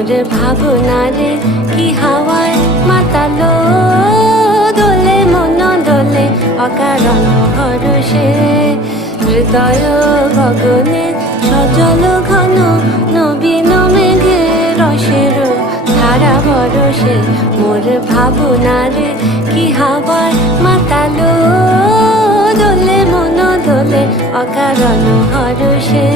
মোর ভাবনারে কি হাওয়ায় মাতালো, দোলে মন দোলে অকারণ হরষে। হৃদয় গগনে সজল ঘন নবীন মেঘে রসের ধারা বরষে। মোর ভাবনারে কি হাওয়ায় মাতালো, দোলে মন দোলে অকারণ হরষে।